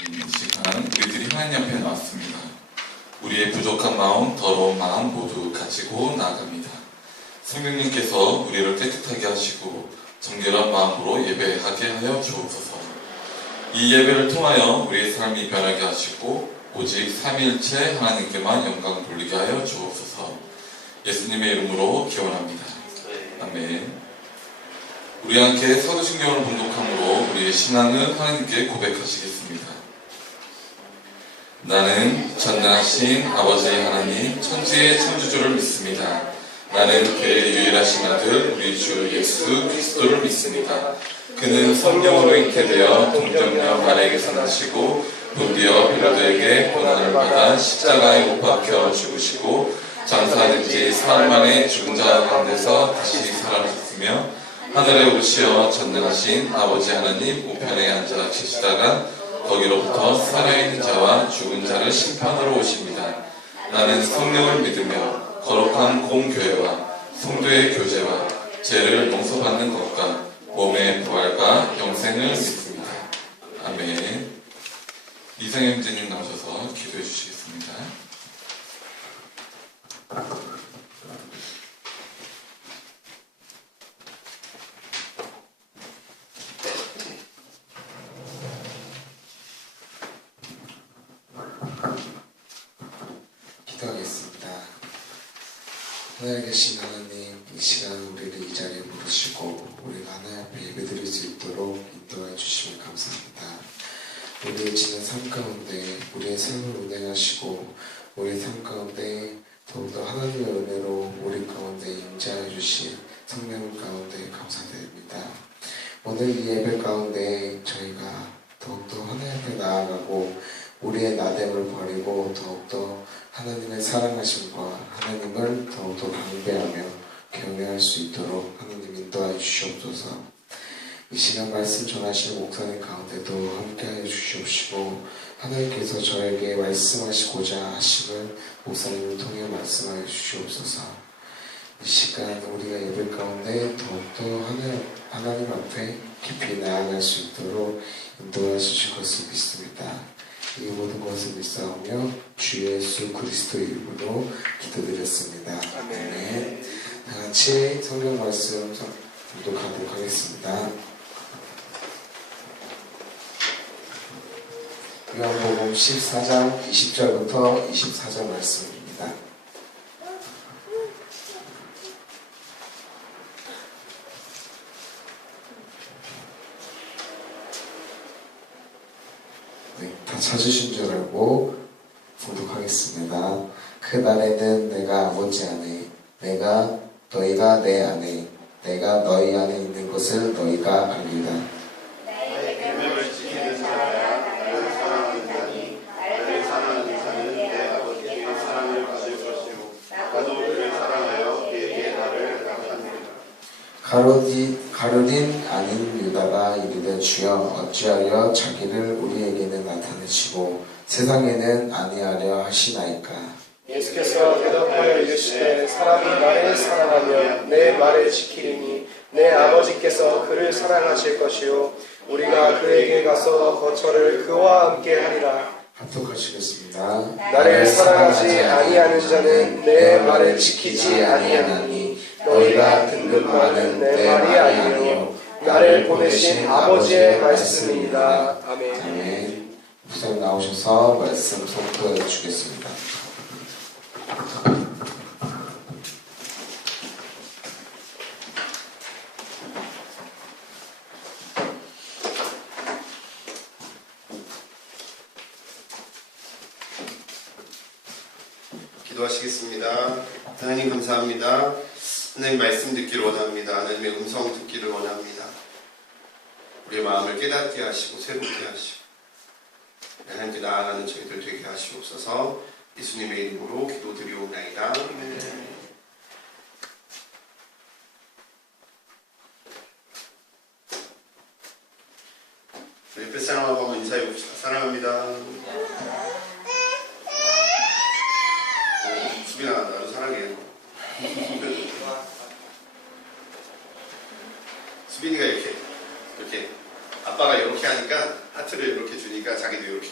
이 시간 우리들이 하나님 앞에 나왔습니다. 우리의 부족한 마음, 더러운 마음 모두 가지고 나아갑니다. 성령님께서 우리를 깨끗하게 하시고 정결한 마음으로 예배하게 하여 주옵소서. 이 예배를 통하여 우리의 삶이 변하게 하시고 오직 삼위일체 하나님께만 영광 돌리게 하여 주옵소서. 예수님의 이름으로 기원합니다. 아멘. 우리 함께 사도신경을 봉독함으로 우리의 신앙을 하나님께 고백하시겠습니다. 나는 전능하신 아버지 하나님 천지의 창조주를 믿습니다. 나는 그의 유일하신 아들 우리 주 예수 그리스도를 믿습니다. 그는 성령으로 잉태되어 동정녀 마리아에게서 나시고 본디어 빌라도에게 고난을 받아 십자가에 못 박혀 죽으시고 장사된 지 사흘 만에 죽은 자 가운데서 다시 살아나셨으며 하늘에 오르시어 전능하신 아버지 하나님 우편에 앉아 계시다가 거기로부터 살아있는 자와 죽은 자를 심판하러 오십니다. 나는 성령을 믿으며 거룩한 공교회와 성도의 교제와 죄를 용서받는 것과 몸의 부활과 영생을 믿습니다. 아멘. 이상현 형제님 나오셔서 기도해 주시겠습니다. 기도하겠습니다. 하늘에 계신 하나님, 이 시간 우리를 이 자리에 부르시고 우리가 하나님 앞에 예배드릴 수 있도록 인도해 주시면 감사합니다. 우리의 지난 삶 가운데 우리의 삶을 운행하시고 우리의 삶 가운데 더욱더 하나님의 은혜로 우리 가운데 임재하여 주신 성령 가운데 감사드립니다. 오늘 이 예배 가운데 저희가 더욱더 하나님 앞에 나아가고 우리의 나됨을 버리고 더욱더 하나님의 사랑하심과 하나님을 더욱더 경배하며 경외할 수 있도록 하나님 인도하여 주시옵소서. 이 시간 말씀 전하시는 목사님 가운데도 함께하여 주시옵시고 하나님께서 저에게 말씀하시고자 하심을 목사님을 통해 말씀하여 주시옵소서. 이 시간 우리가 예배 가운데 더욱더 하나님 앞에 깊이 나아갈 수 있도록 인도하여 주실 것을 믿습니다. 이 모든 것을 믿사오며 주 예수 그리스도 이름으로 기도드렸습니다. 아멘. 다 같이 성경 말씀 봉독하도록 하겠습니다. 요한복음 14장 20절부터 24절 말씀입니다. 다 찾으신 줄 알고 봉독하겠습니다. 그 날에는 내가 아버지 안에, 너희가 내 안에, 내가 너희 안에 있는 것을 너희가 알리라. 나의 계명을 지키는 자라야 나를 사랑하는 자니 나를 사랑하는 자는 내 아버지의 사랑을 받을 것이요 나도 그를 사랑하여 그에게 나를 나타내리라. 가룟인 아닌 유다가 이르되 주여 어찌하여 자기를 우리에게는 나타내시고 세상에는 아니하려 하시나이까. 예수께서 대답하여 이르시되 사람이 나를 사랑하면 내 말을 지키리니 내 아버지께서 그를 사랑하실 것이요 우리가 그에게 가서 거처를 그와 함께 하리라. 합독하시겠습니다. 나를 사랑하지 아니하는 자는 내 말을 지키지 아니하나니 너희가 듣는 말은 내 말이 아니요 나를 보내신 아버지의 말씀입니다. 아멘. 아멘. 목사님 나오셔서 말씀 선포해 주겠습니다. 기도하시겠습니다. 하나님 감사합니다. 하나님 말씀 듣기를 원합니다. 하나님의 음성 듣기를 원합니다. 우리의 마음을 깨닫게 하시고 새롭게 하시고 하나님께 나아가는 저희들 되게 하시옵소서. 예수님의 이름으로 기도드리옵나이다. 옆에 사랑하고 한번 인사해 봅시다. 사랑합니다. 수빈아, 나도 사랑해. 수빈이가 이렇게 아빠가 이렇게 하니까 하트를 이렇게 주니까 자기도 이렇게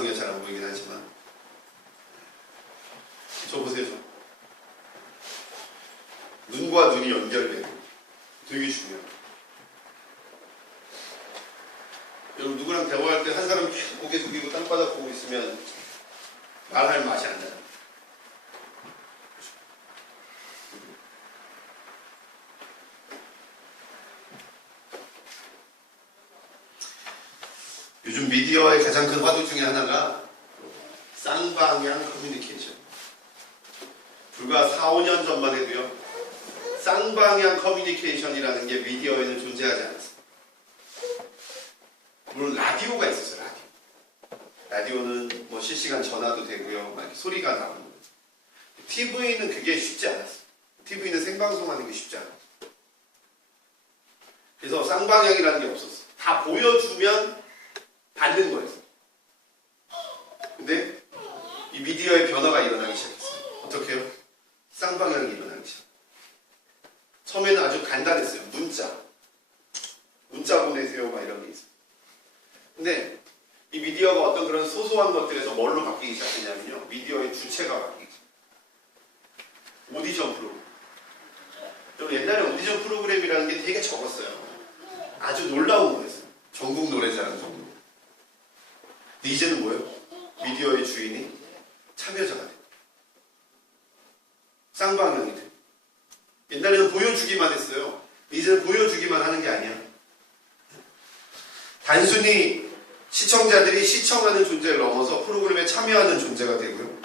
완성이 잘 안 보이긴 하지만 저 보세요. 눈과 눈이 연결되고 되게 중요해요. 여러분 누구랑 대화할 때 한 사람이 계속 고개 숙이고 땅바닥 보고 있으면 말할 맛이 안 나요. 요즘 미디어의 가장 큰 화두 중에 하나가 쌍방향 커뮤니케이션. 불과 4, 5년 전만 해도요. 쌍방향 커뮤니케이션이라는 게 미디어에는 존재하지 않았어요. 물론 라디오가 있었어요. 라디오는 뭐 실시간 전화도 되고요. 막 이렇게 소리가 나오는. TV는 그게 쉽지 않았어요. TV는 생방송하는 게 쉽지 않았어요. 그래서 쌍방향이라는 게 없었어요. 다 보여주면 받는 거예요. 근데 이 미디어의 변화가 일어나기 시작했어요. 어떻게 해요? 쌍방향이 일어나기 시작했어요. 처음에는 아주 간단했어요. 문자 보내세요 막 이런 게 있어요. 근데 이 미디어가 어떤 그런 소소한 것들에서 뭘로 바뀌기 시작했냐면요. 미디어의 주체가 바뀌기 시작했어요. 오디션 프로그램. 여러분 옛날에 오디션 프로그램이라는 게 되게 적었어요. 아주 놀라운 거였어요. 전국 노래자랑 정도. 근데 이제는 뭐예요? 미디어의 주인이 참여자가 돼요. 쌍방향이 돼요. 옛날에는 보여주기만 했어요. 이제는 보여주기만 하는 게 아니야. 단순히 시청자들이 시청하는 존재를 넘어서 프로그램에 참여하는 존재가 되고요.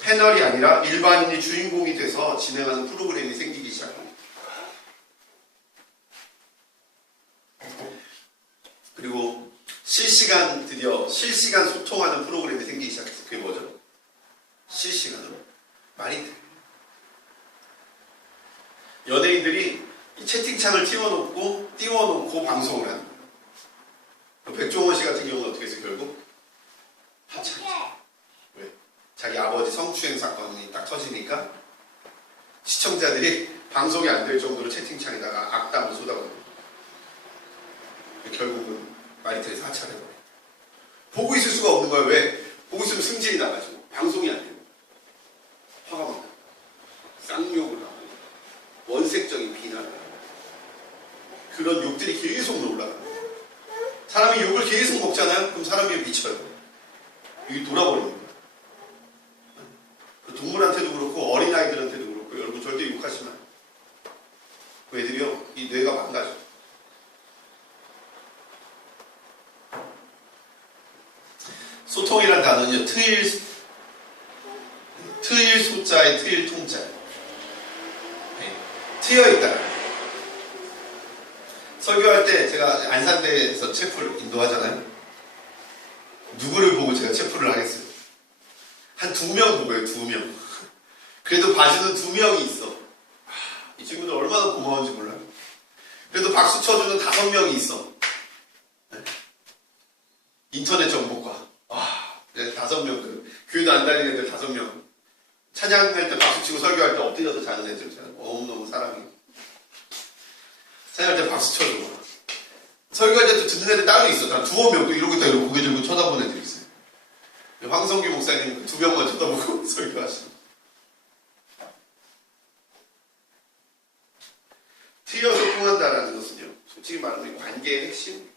패널이 아니라 일반인이 주인공이 돼서 진행하는 프로그램이 생기기 시작합니다. 그리고 드디어 실시간 소통하는 프로그램이 생기기 시작했어요. 그게 뭐죠? 실시간으로 말이 돼요. 연예인들이 이 채팅창을 띄워놓고 방송을 하는 거예요. 백종원 씨 같은 경우는 어떻게 해서 결국 하차했죠. 왜? 자기 아버지 성추행 사건이 딱 터지니까 시청자들이 방송이 안 될 정도로 채팅창에다가 악담을 쏟아버려요. 결국은 마리텔에서 하차를 해버려요. 보고 있을 수가 없는 거예요. 왜? 보고 있으면 승질이 나가지고 방송이 안 돼요. 화가 막 나요. 쌍욕을 하고 원색적인 비난, 그런 욕들이 계속 올라가요. 사람이 욕을 계속 먹잖아요. 그럼 사람이 미쳐요. 이게 돌아버리는 거예요. 동물한테도 그렇고 어린아이들한테도 그렇고 여러분 절대 욕하시면 안 돼요. 그 애들이요 이 뇌가 망가져요. 소통이란 단어는요 트일 소자에 트일 통자예요. 트여있다. 설교할 때 제가 안산대에서 체프를 인도하잖아요. 누구를 보고 제가 체프를 하겠어요? 한 2명 보고요. 2명. 그래도 봐주는 2명이 있어. 이 친구들 얼마나 고마운지 몰라요. 그래도 박수 쳐주는 5명이 있어. 인터넷 정보과. 5명. 교회도 안 다니는 애들 5명. 찬양할 때 박수치고 설교할 때 엎드려서 자는 애들 너무너무 사랑해요. 찬양할 때 박수 쳐주고 설교할 때 또 듣는 애들 따로 있어. 다 2명 또 이러고 있다 이러고 고개 들고 쳐다보는 애들이 있어요. 황성규 목사님 2명만 쳐다보고 설교하시고. 트여서 통한다라는 것은요 솔직히 말하면 관계의 핵심.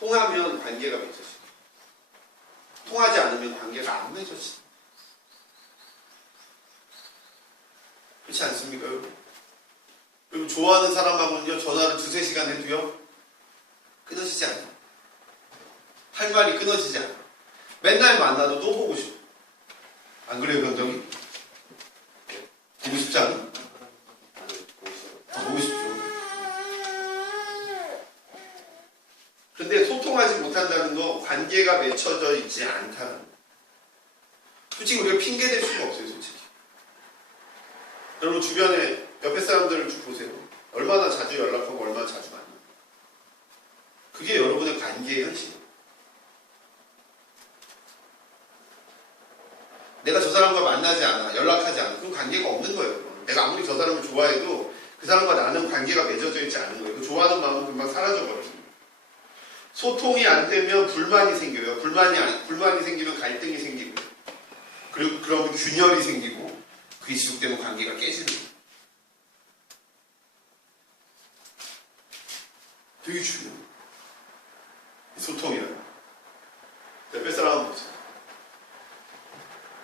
통하면 관계가 맺어지고 통하지 않으면 관계가 안 맺어지고. 그렇지 않습니까, 여러분? 여러분, 좋아하는 사람하고는요, 전화를 2-3시간 해도요, 끊어지지 않아요. 할 말이 끊어지지 않아요. 맨날 만나도 또 보고 싶어. 안 그래요, 변정이? 보고 싶지 않아? 보고 싶죠. 근데 소통하지 못한다는 거, 관계가 맺혀져 있지 않다는 거. 솔직히 우리가 핑계 댈 수가 없어요, 솔직히. 여러분 주변에 옆에 사람들을 쭉 보세요. 얼마나 자주 연락하고 얼마나 자주 만나요. 그게 여러분의 관계의 현실이에요. 내가 저 사람과 만나지 않아, 연락하지 않아. 그럼 관계가 없는 거예요. 내가 아무리 저 사람을 좋아해도 그 사람과 나는 관계가 맺어져 있지 않은 거예요. 그 좋아하는 마음은 금방 사라져버려요. 소통이 안 되면 불만이 생겨요. 거예요. 불만이 생기면 갈등이 생기고, 그리고 그러면 균열이 생기고, 그게 지속되면 관계가 깨지는 거예요. 되게 중요해요. 소통이라는 거. 옆에 사람 한번 보세요.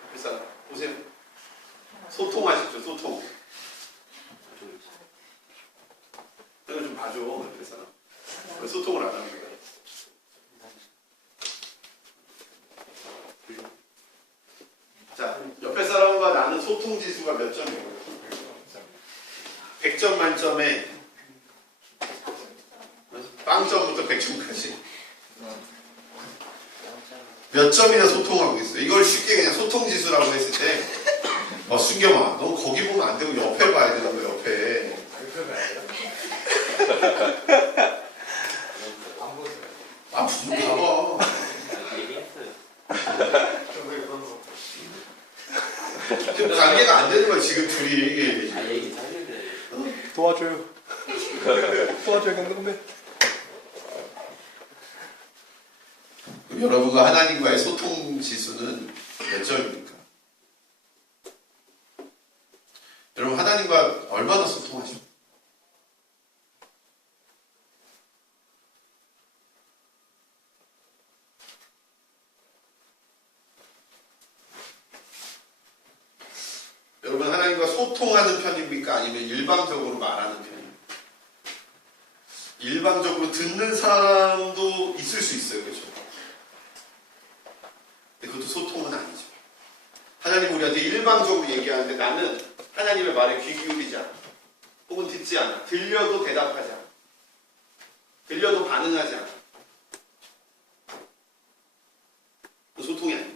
옆에 사람 보세요. 소통하십시오. 소통. 이거 좀 봐줘. 옆에 사람. 왜 소통을 안 하는 거야? 자, 옆에 사람과 나는 소통 지수가 몇 점이에요? 100점 만점에 빵점부터 100점까지 몇 점이나 소통하고 있어요. 이걸 쉽게 그냥 소통 지수라고 했을 때 순겸아, 너 거기 보면 안 되고 옆에 봐야 되는 거야. 옆에. 아, 무슨 봐봐. 지금 관계가 안 되는 거야. 지금 둘이. 도와줘요. 도와줘요, 경동배. 여러분과 하나님과의 소통 지수는 몇 점입니까? 여러분 하나님과 얼마나 소통하십니까? 여러분 하나님과 소통하는 편입니까? 아니면 일방적으로 말하는 편입니까? 일방적으로 듣는 사람도 있을 수 있어요. 그렇죠? 그것도 소통은 아니죠. 하나님 우리한테 일방적으로 얘기하는데 나는 하나님의 말에 귀 기울이지 않아. 혹은 듣지 않아. 들려도 대답하지 않아. 들려도 반응하지 않아. 그 소통이 아니죠.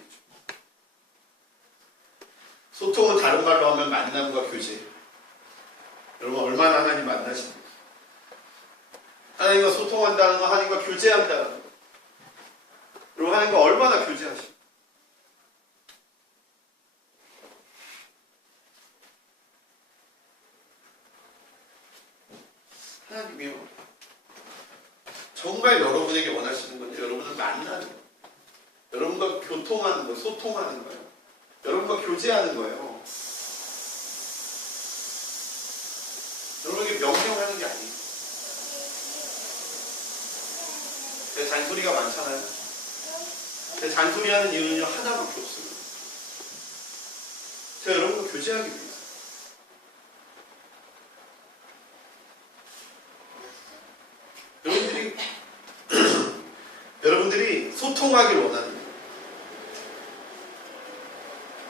소통은 다른 말로 하면 만남과 교제. 여러분 얼마나 하나님 만나십니까? 하나님과 소통한다는 건 하나님과 교제한다는 거. 여러분 하나님과 얼마나 교제하십니까? 하나님이요. 정말 여러분에게 원하시는 건데 여러분을 만나는 거예요. 여러분과 교통하는 거예요. 소통하는 거예요. 여러분과 교제하는 거예요. 여러분에게 명령하는 게 아니에요. 제 잔소리가 많잖아요. 제 잔소리하는 이유는요 하나밖에 없어요. 제가 여러분과 교제하기 위해서. 여러분들이 소통하길 원하는 거예요.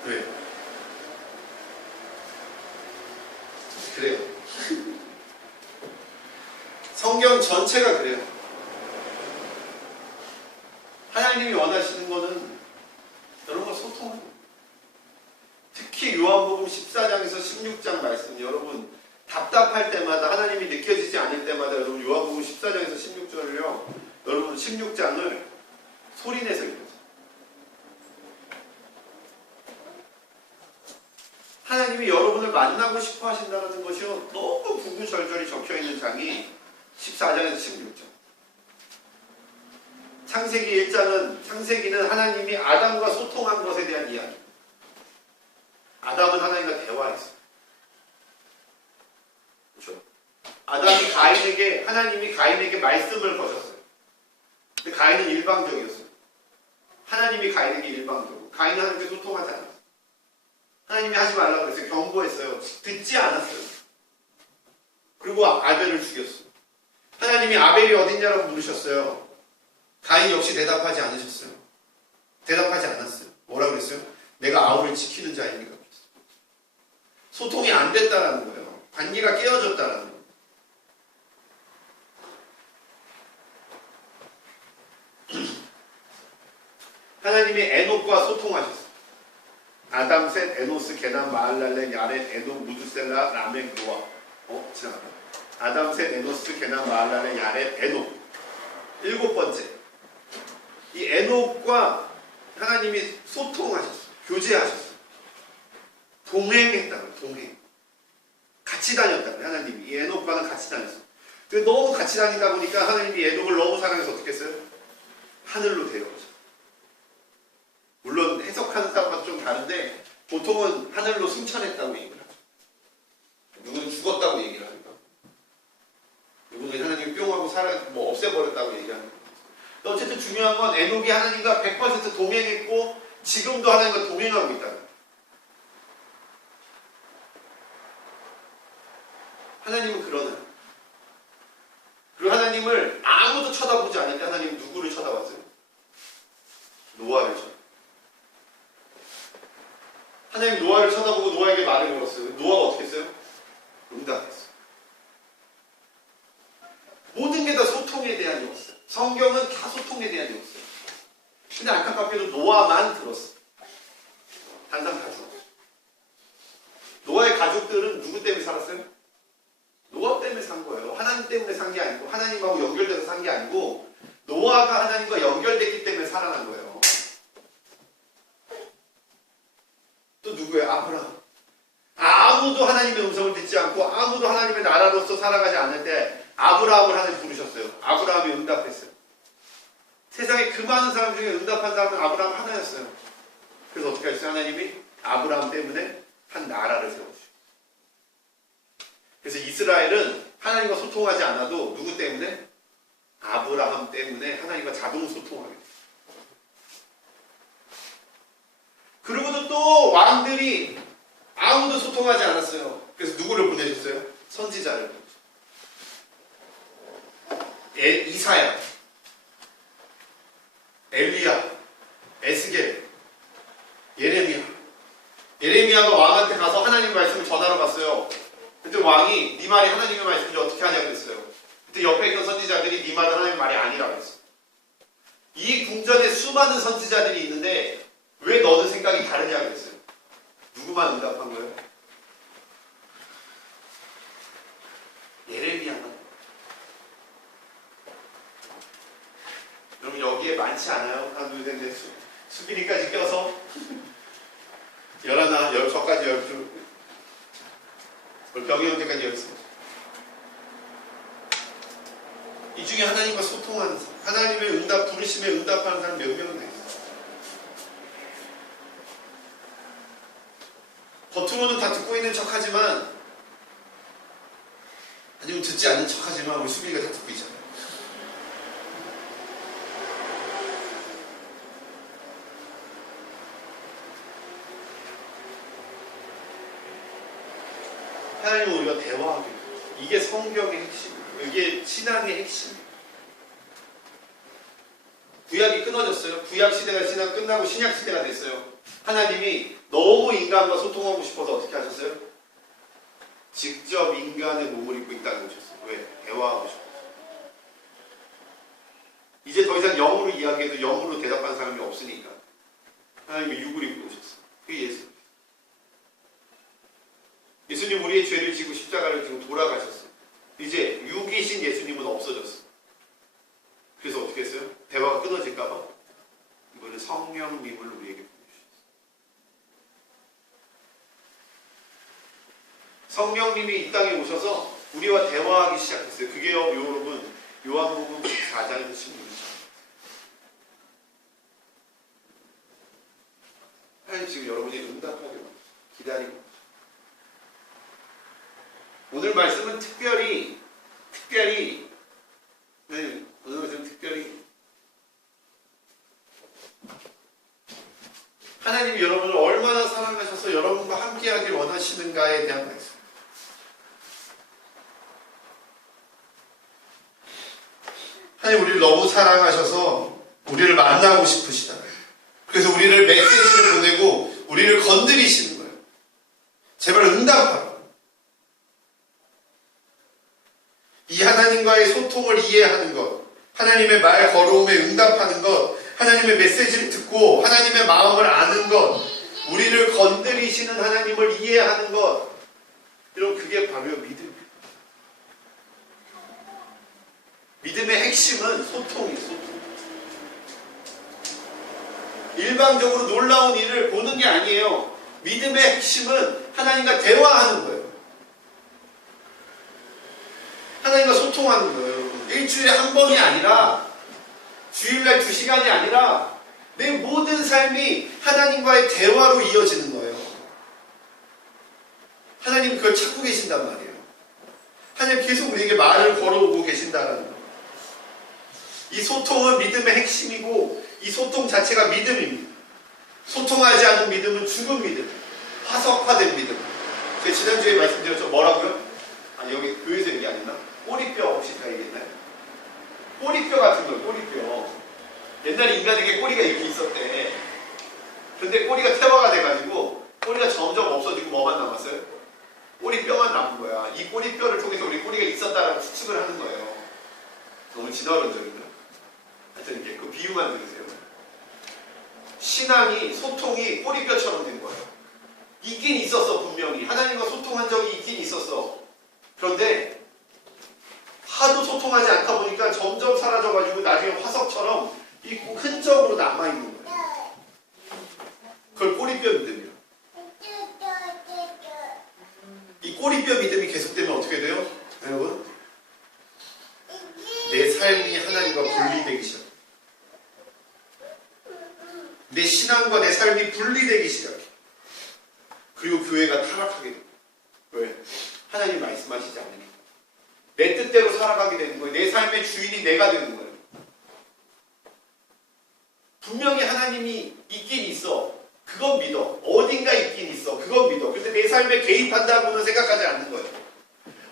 왜? 그래요. 성경 전체가 그래요. 하나님이 원하시는 거는 여러분과 소통하는 거예요. 특히 요한복음 14장에서 16장 말씀, 여러분 답답할 때마다 하나님이 느껴지지 않을 때마다 여러분 요한복음 14장에서 16절을요 여러분 16장을 소리내서 읽어요. 하나님이 여러분을 만나고 싶어 하신다는 것이요 너무 구구절절히 적혀있는 장이 14장에서 16장. 창세기 1장은 창세기는 하나님이 아담과 소통한 것에 대한 이야기. 아담은 하나님과 대화했어요. 그렇죠? 아담이 가인에게 하나님이 가인에게 말씀을 거셨어요. 근데 가인은 일방적이었어요. 하나님이 가인에게 일방적으로. 가인은 하나님께 소통하지 않았어요. 하나님이 하지 말라고 그랬어요. 경고했어요. 듣지 않았어요. 그리고 아벨을 죽였어요. 하나님이 아벨이 어딨냐라고 물으셨어요. 가인 역시 대답하지 않으셨어요. 대답하지 않았어요. 뭐라고 그랬어요? 내가 아우를 지키는 자입니다. 소통이 안 됐다라는 거예요. 관계가 깨어졌다라는 거예요. 하나님이 에녹과 소통하셨어요. 아담, 셋, 에노스, 게남, 마할랄렐, 야렛, 에녹, 무두셀라, 라멕, 노아. 지나갔다. 아담, 셋, 에노스, 게남, 마할랄렐, 야렛, 에녹. 7번째. 이 에녹과 하나님이 소통하셨어요. 교제하셨어요. 동행했다고요. 동행. 같이 다녔다고요. 하나님이. 이 에녹과는 같이 다녔어요. 근데 너무 같이 다니다 보니까 하나님이 에녹을 너무 사랑해서 어떻게 했어요? 하늘로 데려오셨어요. 보통은 하늘로 승천했다고 얘기를 하죠. 누구는 죽었다고 얘기를 합니다. 누구는 하나님이 뿅 하고 뭐 없애버렸다고 얘기합니다. 어쨌든 중요한 건 에녹이 하나님과 100% 동행했고 지금도 하나님과 동행하고 있다. 하나님은 그러나요? 그리고 하나님을 아무도 쳐다보지 않을 때 하나님은 누구를 쳐다봤어요? 노아를 쳐다봤어요. 하나님 노아를 쳐다보고 노아에게 말을 걸었어요. 노아가 어떻게 했어요? 응답했어요. 모든 게 다 소통에 대한 이었어요. 성경은 다 소통에 대한 이었어요. 근데 안타깝게도 노아만 들었어요. 다른 사람 다 죽었어요. 노아의 가족들은 누구 때문에 살았어요? 노아 때문에 산 거예요. 하나님 때문에 산 게 아니고 하나님하고 연결돼서 산 게 아니고 노아가 하나님과 연결됐기 때문에 살아난 거예요. 또 누구예요? 아브라함. 아무도 하나님의 음성을 듣지 않고 아무도 하나님의 나라로서 살아가지 않을 때 아브라함을 하나님 부르셨어요. 아브라함이 응답했어요. 세상에 그 많은 사람 중에 응답한 사람은 아브라함 하나였어요. 그래서 어떻게 하셨어요? 하나님이 아브라함 때문에 한 나라를 세워주셨어요. 그래서 이스라엘은 하나님과 소통하지 않아도 누구 때문에? 아브라함 때문에 하나님과 자동 소통하게 돼요. 그리고도 또 왕들이 아무도 소통하지 않았어요. 그래서 누구를 보내셨어요? 선지자를 보내셨어요. 이사야, 엘리야, 에스겔, 예레미야. 예레미야가 왕한테 가서 하나님 말씀을 전하러 갔어요. 그때 왕이 네 말이 하나님의 말씀인지 어떻게 하냐고 그랬어요. 그때 옆에 있던 선지자들이 네 말은 하나님의 말이 아니라고 했어요. 이 궁전에 수많은 선지자들이 있는데 왜 너는 생각이 다르냐고 그랬어요. 누구만 응답한 거예요? 예레미야만. 여러분 여기에 많지 않아요? 하나 둘 셋 넷 수빈이까지 껴서 11, 저까지 12 병이 올 때까지 13. 이 중에 하나님과 소통하는 사람, 하나님의 응답, 부르심에 응답하는 사람 몇 명이나 있어요. 겉으로는 다 듣고 있는 척 하지만, 아니면 듣지 않는 척 하지만, 우리 수빈이가 다 듣고 있잖아요. 하나님은 우리가 대화하게 돼요. 이게 성경의 핵심이에요. 이게 신앙의 핵심이에요. 구약이 끊어졌어요. 구약 시대가 지나 끝나고 신약 시대가 됐어요. 하나님이 너무 인간과 소통하고 싶어서 어떻게 하셨어요? 직접 인간의 몸을 입고 이 땅에 오셨어요. 왜? 대화하고 싶어서. 이제 더 이상 영으로 이야기해도 영으로 대답하는 사람이 없으니까 하나님이 육을 입고 오셨어요. 그게 예수. 예수님 우리의 죄를 지고 십자가를 지고 돌아가셨어요. 이제 육이신 예수님은 없어졌어요. 그래서 어떻게 했어요? 대화가 끊어질까봐 이번에 성령님을 우리에게 보내주셨어요. 성령님이 이 땅에 오셔서 우리와 대화하기 시작했어요. 그게요, 여러분, 요한복음 14장에서 16장. 하나님 지금 여러분이 응답하게 기다리고. 오늘 말씀은 특별히 네, 오늘 말씀은 특별히 하나님이 여러분을 얼마나 사랑하셔서 여러분과 함께하길 원하시는가에 대한 말씀. 하나님 우리를 너무 사랑하셔서 우리를 만나고 싶으시다. 그래서 우리를 메시지를 보내고 우리를 건드리시는 거예요. 제발 응답하라. 이 하나님과의 소통을 이해하는 것, 하나님의 말 걸어옴에 응답하는 것, 하나님의 메시지를 듣고 하나님의 마음을 아는 것, 우리를 건드리시는 하나님을 이해하는 것, 여러분 그게 바로 믿음이에요. 믿음의 핵심은 소통이에요. 소통. 일방적으로 놀라운 일을 보는 게 아니에요. 믿음의 핵심은 하나님과 대화하는 거예요. 하나님과 소통하는 거예요. 일주일에 한 번이 아니라 주일날 2시간이 아니라 내 모든 삶이 하나님과의 대화로 이어지는 거예요. 하나님 그걸 찾고 계신단 말이에요. 하나님 계속 우리에게 말을 걸어오고 계신다는 거. 이 소통은 믿음의 핵심이고 이 소통 자체가 믿음입니다. 소통하지 않은 믿음은 죽은 믿음, 화석화된 믿음. 제가 지난주에 말씀드렸죠. 뭐라고요? 아니 여기 교회에서 얘기 안 했나? 꼬리뼈 혹시 다 얘기했나요? 꼬리뼈 같은 거예요. 꼬리뼈. 옛날에 인간에게 꼬리가 이렇게 있었대. 근데 꼬리가 퇴화가 돼가지고 꼬리가 점점 없어지고 뭐만 남았어요? 꼬리뼈만 남은 거야. 이 꼬리뼈를 통해서 우리 꼬리가 있었다라고 추측을 하는 거예요. 너무 진화론적이죠. 하여튼 이렇게 그 비유만 들으세요. 신앙이 소통이 꼬리뼈처럼 된 거예요. 있긴 있었어 분명히. 하나님과 소통한 적이 있긴 있었어. 그런데 하도 소통하지 않다 보니까 점점 사라져가지고 나중에 화석처럼 이 흔적으로 남아있는 거예요. 그걸 꼬리뼈 믿음이에요. 이 꼬리뼈 믿음이 계속되면 어떻게 돼요? 여러분? 내 삶이 하나님과 분리되기 시작해요. 내 신앙과 내 삶이 분리되기 시작해요. 그리고 교회가 타락하게 돼요. 왜? 하나님 말씀하시지 않으니까. 내 뜻대로 살아가게 되는 거예요. 내 삶의 주인이 내가 되는 거예요. 분명히 하나님이 있긴 있어. 그건 믿어. 어딘가 있긴 있어. 그건 믿어. 근데 내 삶에 개입한다고는 생각하지 않는 거예요.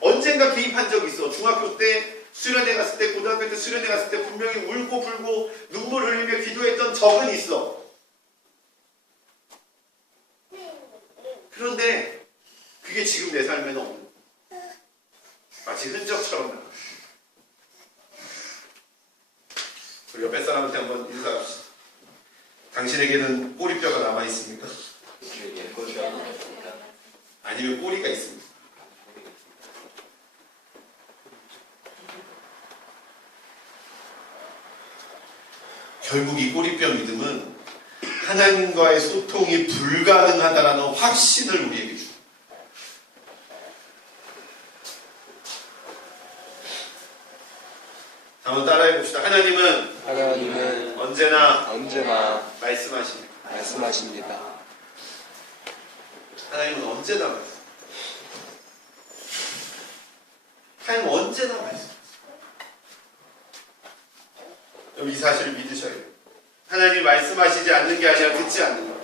언젠가 개입한 적이 있어. 중학교 때 수련회 갔을 때, 고등학교 때 수련회 갔을 때 분명히 울고 불고 눈물 흘리며 기도했던 적은 있어. 그런데 그게 지금 내 삶에는 없는 거예요. 마치 흔적처럼 남아요. 우리 옆에 사람한테 한번 인사합시다. 당신에게는 꼬리뼈가 남아있습니까? 아니면 꼬리가 있습니까? 결국 이 꼬리뼈 믿음은 하나님과의 소통이 불가능하다라는 확신을 우리에게 줍니다. 한번 따라해 봅시다. 하나님은 언제나 말씀하십니다. 하나님은 언제나 말씀. 하나님은 언제나 말씀. 여러분 이 사실을 믿으셔야 돼요. 하나님 말씀하시지 않는 게 아니라 듣지 않는 거.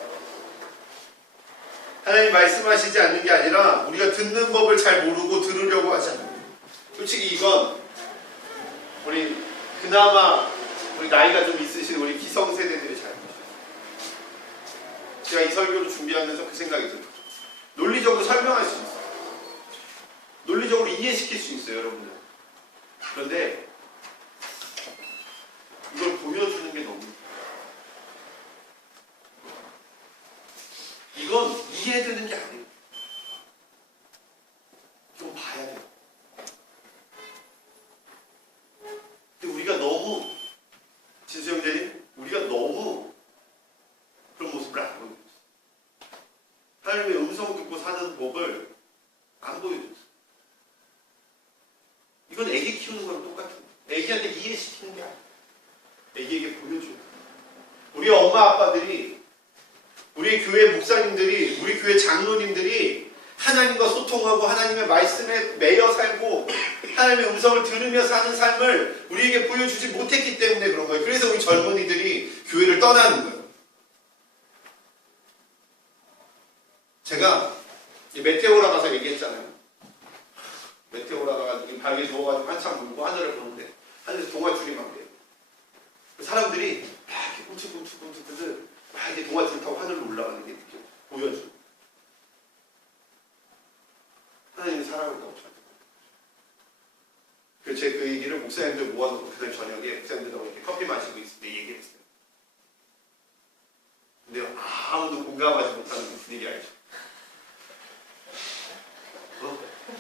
하나님 말씀하시지 않는 게 아니라 우리가 듣는 법을 잘 모르고 들으려고 하지 않는 거예요. 솔직히 이건 우리 그나마 우리 나이가 좀 있으신 우리 기성세대들이 잘 보셔요. 제가 이 설교를 준비하면서 그 생각이 들어요. 논리적으로 설명할 수 있어요. 논리적으로 이해시킬 수 있어요, 여러분들. 그런데 이걸 보여주는 게 너무 이건 이해되는 게 아니에요. 좀 봐야 돼요. 근데 우리가 너무 진수 형제님, 우리가 너무 그런 모습을 안 보여줬어요. 하나님의 음성 듣고 사는 법을 안 보여줬어요. 이건 애기 키우는 거랑 똑같은 거예요. 애기한테 이해시키는 게 아니에요. 애기에게 보여줘요. 우리 엄마 아빠들이, 우리 교회 목사님들이, 우리 교회 장로님들이 하나님과 소통하고 하나님의 말씀에 매여 살고 하나님의 음성을 들으며 사는 삶을 우리에게 보여주지 못했기 때문에 그런 거예요. 그래서 우리 젊은이들이 교회를 떠나는 거예요. 제가 메테오라 가서 얘기했잖아요. 메테오라가 벽에 누워가지고 한참 울고 하늘을 보는데 하늘에서 동아줄이 막 돼요. 사람들이 막 이렇게 꿈틀꿈틀 막 이렇게 동아줄 타고 하늘로 올라가는 게 이렇게 보여줘. 하나님이 사랑을 더 없잖아요. 그래서 제가 그 얘기를 목사님들 모아놓고 그날 저녁에 목사님들하고 이렇게 커피 마시고 있을 때 얘기했어요. 근데 아무도 공감하지 못하는 그 분위기 알죠?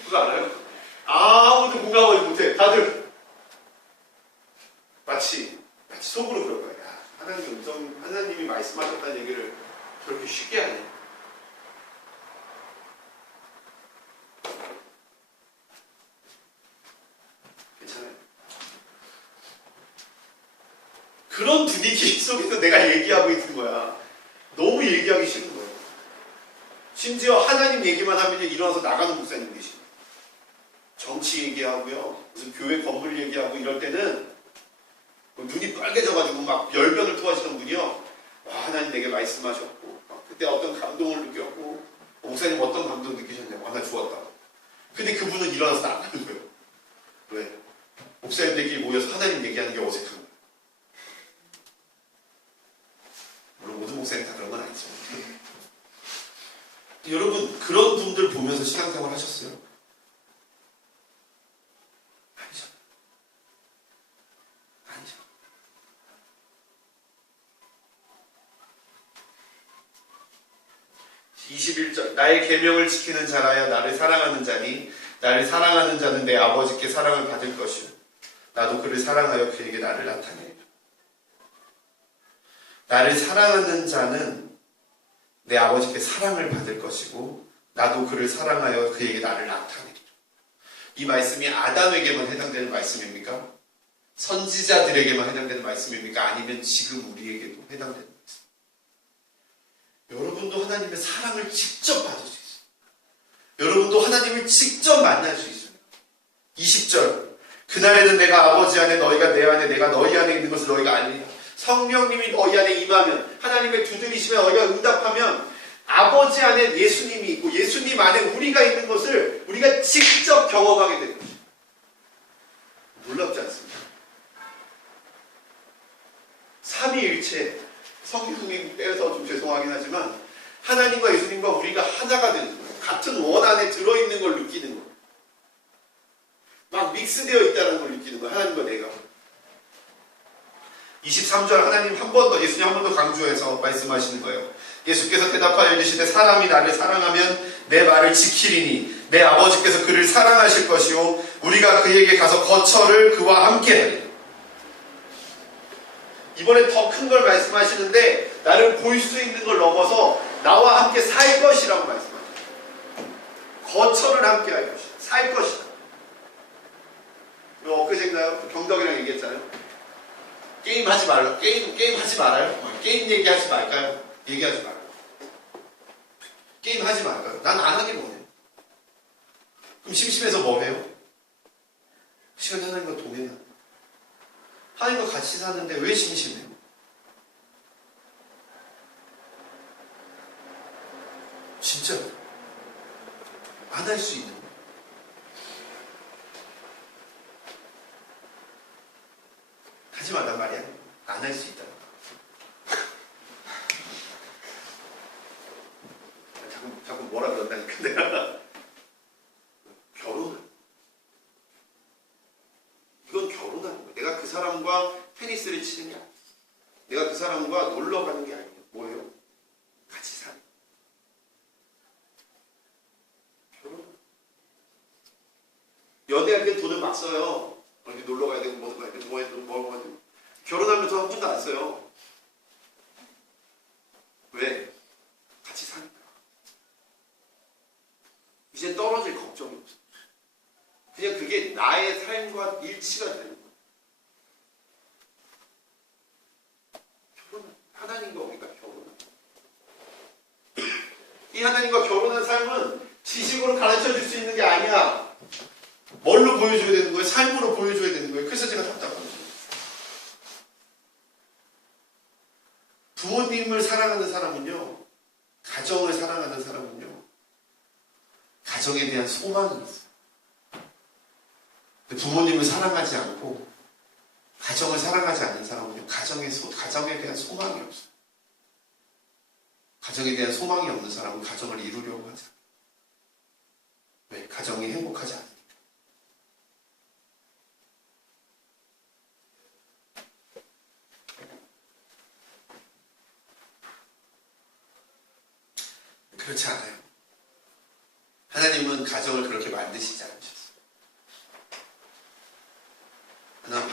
그거 알아요? 아무도 공감하지 못해. 다들 마치 속으로 그럴 거야. 야, 하나님이 말씀하셨다는 얘기를 저렇게 쉽게 하냐. 괜찮아요. 그런 분위기 속에서 내가 얘기하고 있는 거야. 너무 얘기하기 싫은 거예요. 심지어 하나님 얘기만 하면 일어나서 나가는 목사님 계시고, 정치 얘기하고요, 무슨 교회 건물 얘기하고 이럴 때는 눈이 빨개져가지고 막 열변을 토하시던 분이요, 와, 하나님 내게 말씀하셨고, 그때 어떤 감동을 느꼈고, 목사님 어떤 감동 느끼셨냐고, 나 좋았다. 근데 그분은 일어나서 나가는 거예요. 왜? 목사님들끼리 모여서 하나님 얘기하는 게 어색한 거예요. 물론 모든 목사님 다 그런 건 아니지만. 여러분, 그런 분들 보면서 신앙생활 하셨어요? 아니죠. 아니죠. 21절, 나의 계명을 지키는 자라야 나를 사랑하는 자니 나를 사랑하는 자는 내 아버지께 사랑을 받을 것이요 나도 그를 사랑하여 그에게 나를 나타내리라. 나를 사랑하는 자는 내 아버지께 사랑을 받을 것이고 나도 그를 사랑하여 그에게 나를 나타내리라. 이 말씀이 아담에게만 해당되는 말씀입니까? 선지자들에게만 해당되는 말씀입니까? 아니면 지금 우리에게도 해당되는 말씀? 여러분도 하나님의 사랑을 직접 받을 수 있어요. 여러분도 하나님을 직접 만날 수 있어요. 20절, 그날에는 내가 아버지 안에 너희가 내 안에 내가 너희 안에 있는 것을 너희가 알리라. 성령님이 너희 안에 임하면, 하나님의 두드리심에 너희가 응답하면 아버지 안에 예수님이 있고 예수님 안에 우리가 있는 것을 우리가 직접 경험하게 되는 것이죠. 놀랍지 않습니까? 삼위일체, 성경이 빼서 좀 죄송하긴 하지만 하나님과 예수님과 우리가 하나가 되는 거예요. 같은 원 안에 들어있는 걸 느끼는 거예요. 막 믹스되어 있다는 걸 느끼는 거예요. 하나님과 내가. 23절 하나님 한 번 더, 예수님 한 번 더 강조해서 말씀하시는 거예요. 예수께서 대답하여 이르시되 사람이 나를 사랑하면 내 말을 지키리니 내 아버지께서 그를 사랑하실 것이요 우리가 그에게 가서 거처를 그와 함께 하리라. 이번에 더 큰 걸 말씀하시는데 나를 볼 수 있는 걸 넘어서 나와 함께 살 것이라고 말씀하셔요. 거처를 함께 할 것이다. 살 것이다. 엊그제인가요? 경덕이랑 얘기했잖아요. 게임 하지 말라. 게임 하지 말아요. 게임 얘기하지 말까요? 얘기하지 말아요. 게임 하지 말까요? 난 안 하기 원해요. 그럼 심심해서 뭐 해요? 시간이 하나님과 동행하는. 하나님과 같이 사는데 왜 심심해요? 진짜 안 할 수 있는 거예요. 하지 말란 말이야. 안 할 수 있다. 자꾸 뭐라 그런다니까 내가. 결혼. 이건 결혼하는 거야. 내가 그 사람과 테니스를 치는 게 아니야. 내가 그 사람과 놀러 가는 게 아니야. 뭐예요? 같이 사는. 결혼. 연애할 때 돈을 막 써요. 이렇게 놀러 가야 되고 뭐 가야 되고 뭐 해야 되고 뭐 해야 되고. 결혼하면 돈 한 푼도 안 써요. 왜? 같이 사니까. 이제 떨어질 걱정이 없어. 그냥 그게 나의 삶과 일치가 되는 거예요. 결혼, 하나님과 우리가 결혼한. 이 하나님과 결혼한 삶은 지식으로 가르쳐 줄 수 있는 게 아니야. 뭘로 보여줘야 되는 거예요? 삶으로 보여줘야 되는 거예요. 그래서 제가 답답한 거예요. 부모님을 사랑하는 사람은요, 가정을 사랑하는 사람은요, 가정에 대한 소망이 있어요. 부모님을 사랑하지 않고 가정을 사랑하지 않는 사람은요, 가정에 대한 소망이 없어요. 가정에 대한 소망이 없는 사람은 가정을 이루려고 하지 않아요. 왜? 가정이 행복하지 않으니까. 그렇지 않아요. 하나님은 가정을 그렇게 만드시지 않으셨어요.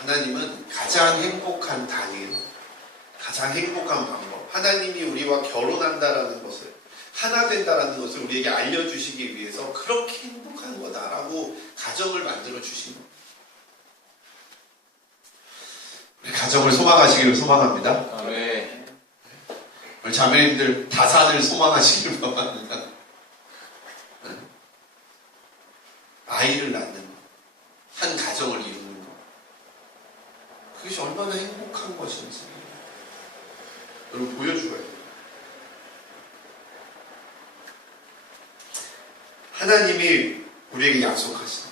하나님은 가장 행복한 단위로, 가장 행복한 방법, 하나님이 우리와 결혼한다라는 것을, 하나 된다라는 것을 우리에게 알려주시기 위해서 그렇게 행복한 거다라고 가정을 만들어 주신 겁니다. 우리 가정을 소망하시기를 소망합니다. 아멘. 우리 자매님들 다산을 소망하시기를 바랍니다. 아이를 낳는 것, 한 가정을 이루는 것, 그것이 얼마나 행복한 것인지 여러분 보여줘야 돼요. 하나님이 우리에게 약속하신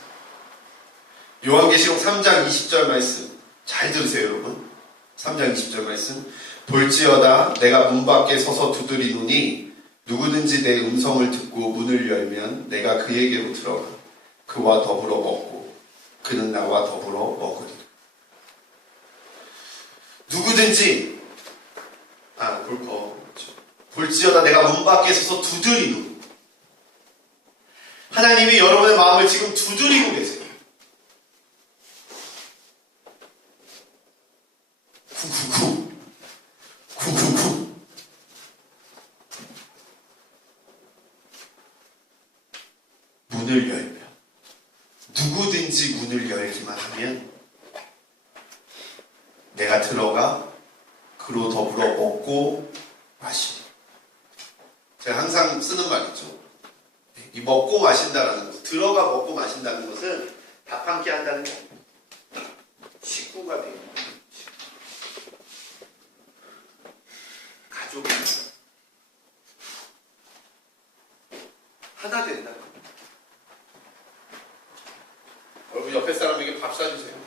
요한계시록 3장 20절 말씀 잘 들으세요 여러분. 3장 20절 말씀, 볼지어다 내가 문 밖에 서서 두드리노니 누구든지 내 음성을 듣고 문을 열면 내가 그에게로 들어가 그와 더불어 먹고 그는 나와 더불어 먹으리라. 누구든지 볼지어다 내가 문 밖에 서서 두드리노니, 하나님이 여러분의 마음을 지금 두드리고 계세요. 쿵쿵쿵 문을 열면, 누구든지 문을 열기만 하면 내가 들어가 그로 더불어 먹고 마시리. 제가 항상 쓰는 말이죠. 이 먹고 마신다라는 것, 들어가 먹고 마신다는 것은 밥 한 끼 한다는 게 아니에요. 식구가 돼요. 가족이 하나 된다. 여러분 옆에 사람에게 밥 사주세요.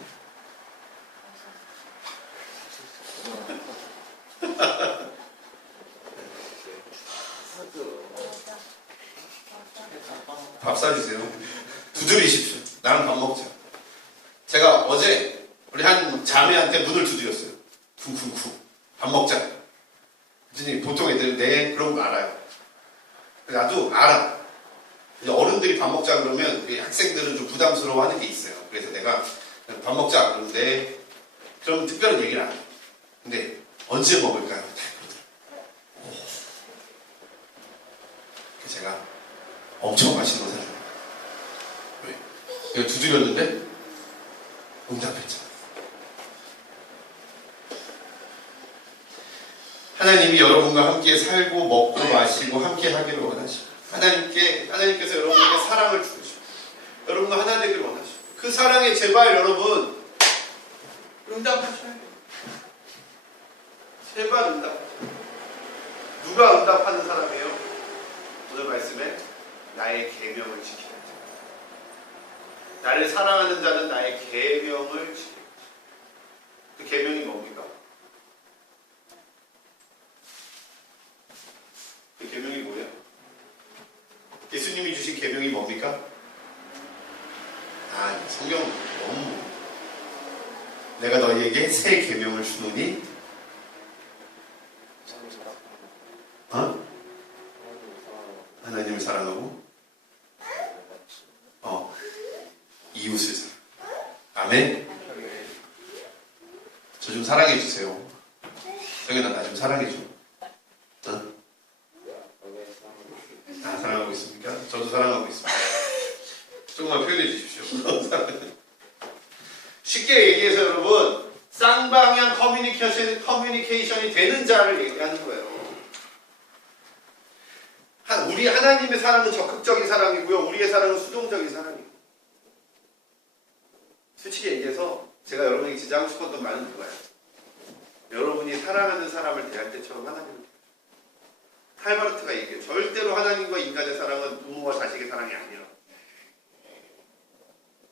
밥 사주세요. 두드리십시오. 나랑 밥 먹자. 제가 어제 우리 한 자매한테 문을 두드렸어요. 쿵쿵쿵. 밥 먹자. 그랬더니 보통 애들은 네, 그런 거 알아요. 나도 알아. 이제 어른들이 밥 먹자 그러면 학생들은 좀 부담스러워 하는 게 있어요. 그래서 내가 밥 먹자 그러는데, 그럼 특별한 얘기를 안 해요. 근데 언제 먹을까요? 그래서 제가 엄청 맛있는 거 사줘요. 왜? 내가 두드렸는데 응답했잖아. 하나님이 여러분과 함께 살고 먹고 마시고 함께 하기를 원하시고, 하나님께서 여러분에게 사랑을 주시고 여러분과 하나 되기를 원하시고, 그 사랑에 제발 여러분 응답하셔야 돼요. 제발 응답하셔야. 누가 응답하는 사람이에요? 오늘 말씀에 나의 계명을 지키는 자, 나를 사랑하는 자는 나의 계명을 지키는 자. 그 계명이 뭡니까? 그 계명이 뭐예요? 예수님이 주신 계명이 뭡니까? 성경 너무, 내가 너희에게 새 계명을 주노니 하나님을 사랑하고 이웃을 사랑. 아멘. 저 좀 사랑해 주세요. 성현아, 나 좀 사랑해 줘. 사랑하고 있습니까? 저도 사랑하고 있습니다. 조금만 표현해 주십시오. 쉽게 얘기해서 여러분, 쌍방향 커뮤니케이션이 되는 자를 얘기하는 거예요. 우리 하나님의 사랑은 적극적인 사랑이고요, 우리의 사랑은 수동적인 사랑이에요. 솔직히 얘기해서 제가 여러분에게 진짜 하고 싶었던 말은 그거예요. 여러분이 사랑하는 사람을 대할 때처럼 하나님을. 칼바르트가 얘기해요. 절대로 하나님과 인간의 사랑은 부모와 자식의 사랑이 아니라.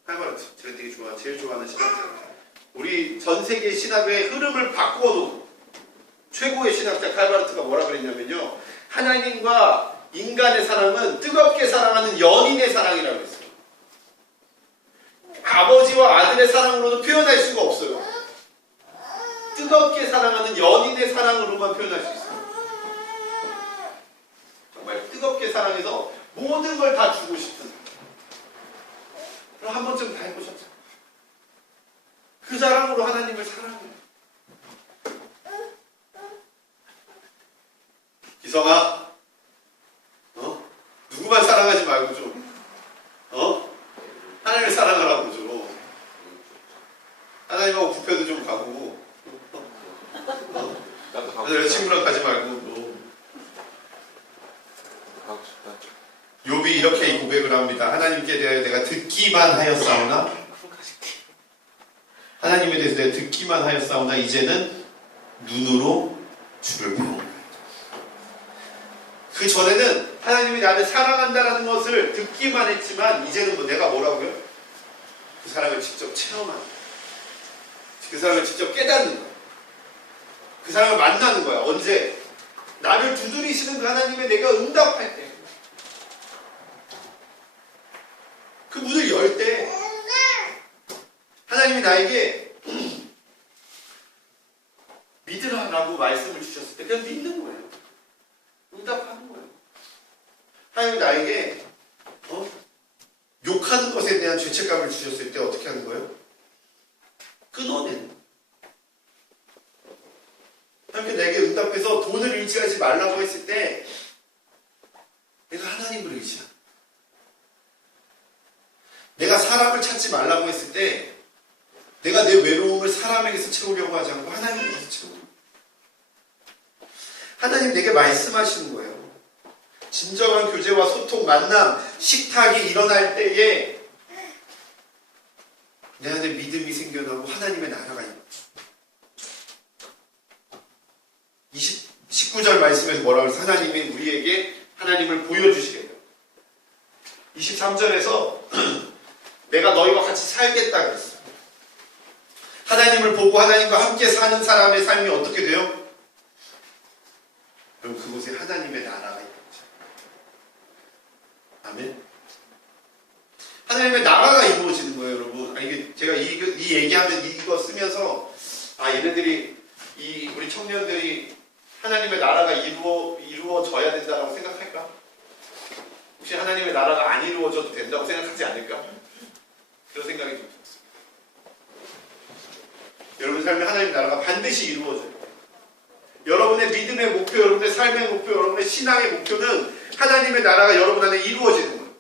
칼바르트, 제가 되게 제일 좋아하는 신학자입니다. 우리 전 세계 신학의 흐름을 바꿔놓은 최고의 신학자 칼바르트가 뭐라 그랬냐면요, 하나님과 인간의 사랑은 뜨겁게 사랑하는 연인의 사랑이라고 했어요. 아버지와 아들의 사랑으로는 표현할 수가 없어요. 뜨겁게 사랑하는 연인의 사랑으로만 표현할 수 있어요. 정말 뜨겁게 사랑해서 모든 걸 다 주고 싶은. 그럼 한 번쯤 다 해보셨죠? 그 사랑으로 하나님을 사랑해요. 기성아, 누구만 사랑하지 말고 좀, 하나님을 사랑하라고 좀. 하나님하고 부패도 좀 가고, 나도 여자친구랑 가지 말고, 가고 싶다. 욥이 야곱이 이렇게 고백을 합니다. 하나님께 대하여 내가 듣기만 하였사오나, 하나님에 대해서 내가 듣기만 하였사오나 이제는 눈으로 주를 배웁니다. 그 전에는 하나님이 나를 사랑한다라는 것을 듣기만 했지만 이제는 내가 뭐라고요? 그 사랑을 직접 체험하는 거야. 그 사랑을 직접 깨닫는 거야. 그 사람을 만나는 거야. 언제? 나를 두드리시는 그 하나님의 내가 응답할 때. 그 문을 열 때 하나님이 나에게 믿으라라고 말씀을 주셨을 때 그냥 믿는 거예요. 응답하는 거예요. 하나님이 나에게 욕하는 것에 대한 죄책감을 주셨을 때 어떻게 하는 거예요? 끊어내는 거예요. 하나님께 내게 응답해서 돈을 의지하지 말라고 했을 때 내가 하나님을 의지하는 거예요. 내가 사람을 찾지 말라고 했을 때 내가 내 외로움을 사람에게서 채우려고 하지 않고 하나님에게서 채우는 거예요. 하나님 내게 말씀하시는 거예요. 진정한 교제와 소통, 만남, 식탁이 일어날 때에 내 안에 믿음이 생겨나고 하나님의 나라가 있는 거예요. 19절 말씀에서 뭐라고 해서 하나님이 우리에게 하나님을 보여주시게 돼요. 23절에서 내가 너희와 같이 살겠다 그랬어요. 하나님을 보고 하나님과 함께 사는 사람의 삶이 어떻게 돼요? 그럼 그곳에 하나님의 나라가 있는 거죠. 아멘. 하나님의 나라가 이루어지는 거예요, 여러분. 이게 제가 이 얘기하면 이거 쓰면서 얘네들이 우리 청년들이 하나님의 나라가 이루어져야 된다고 생각할까? 혹시 하나님의 나라가 안 이루어져도 된다고 생각하지 않을까? 그런 생각이 좀 들었어요. 여러분 삶에 하나님의 나라가 반드시 이루어져요. 여러분의 믿음의 목표, 여러분의 삶의 목표, 여러분의 신앙의 목표는 하나님의 나라가 여러분 안에 이루어지는 거예요.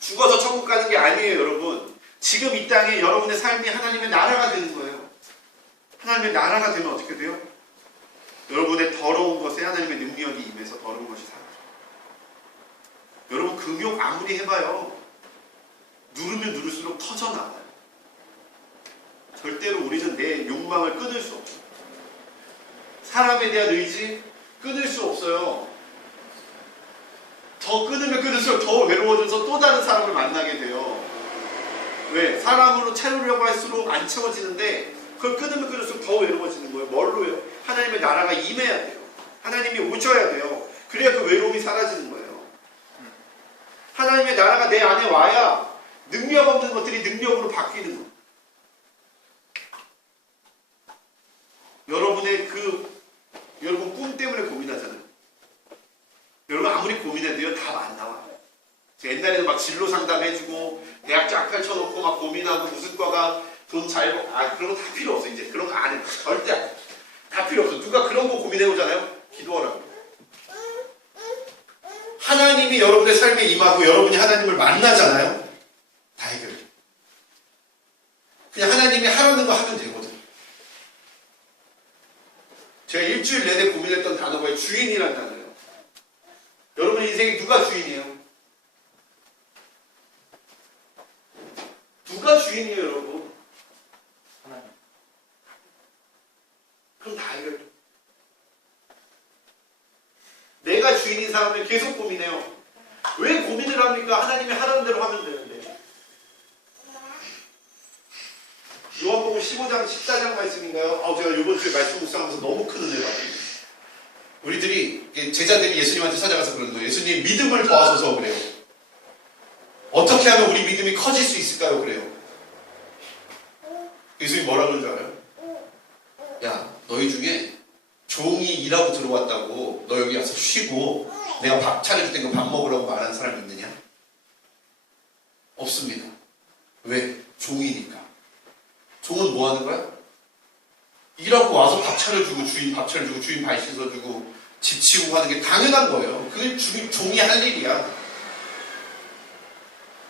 죽어서 천국 가는 게 아니에요, 여러분. 지금 이 땅에 여러분의 삶이 하나님의 나라가 되는 거예요. 하나님의 나라가 되면 어떻게 돼요? 여러분의 더러운 것에 하나님의 능력이 임해서 더러운 것이 사라져요. 여러분 금욕 아무리 해봐요. 누르면 누를수록 터져나와요. 절대로 우리는 내 욕망을 끊을 수 없어요. 사람에 대한 의지 끊을 수 없어요. 더 끊으면 끊을수록 더 외로워져서 또 다른 사람을 만나게 돼요. 왜? 사람으로 채우려고 할수록 안 채워지는데 그걸 끊으면 끊을수록 더 외로워지는 거예요. 뭘로요? 하나님의 나라가 임해야 돼요. 하나님이 오셔야 돼요. 그래야 그 외로움이 사라지는 거예요. 하나님의 나라가 내 안에 와야 능력 없는 것들이 능력으로 바뀌는 거예요. 여러분 꿈 때문에 고민하잖아요. 여러분 아무리 고민해도요 답 안 나와요. 옛날에는 막 진로 상담해주고 대학 쫙 펼쳐놓고 막 고민하고 무슨 과가 돈 잘 벌 그런 거 다 필요 없어. 이제 그런 거 안 해. 절대 안 해. 다 필요 없어. 누가 그런 거 고민해오잖아요. 기도하라고. 하나님이 여러분의 삶에 임하고 여러분이 하나님을 만나잖아요. 다 해결해. 그냥 하나님이 하라는 거 하면 되거든. 제가 일주일 내내 고민했던 단어가 주인이라는 단어예요. 여러분 인생에 누가 주인이에요? 누가 주인이에요, 여러분? 하나님. 그럼 다 해결해. 내가 주인인 사람은 계속 고민해요. 왜 고민을 합니까? 하나님이 하라는 대로 하면 되는데. 요한복음 15장 14장 말씀인가요? 제가 이번 주에 말씀 묵상하면서 너무 큰 은혜를 받았어요. 우리들이 제자들이 예수님한테 찾아가서 그러는 거예요. 예수님 믿음을 더하소서 그래요. 어떻게 하면 우리 믿음이 커질 수 있을까요? 그래요. 예수님 뭐라 그러는 줄 알아요? 야, 너희 중에 종이 일하고 들어왔다고 너 여기 와서 쉬고 내가 밥 차려줄 테니까 밥 먹으라고 말하는 사람이 있느냐? 없습니다. 왜? 종이니까. 종은 뭐 하는 거야? 일하고 와서 밥 차려주고 주인 밥 차려주고 주인 발 씻어주고 집 치우고 하는 게 당연한 거예요. 그게 종이 할 일이야.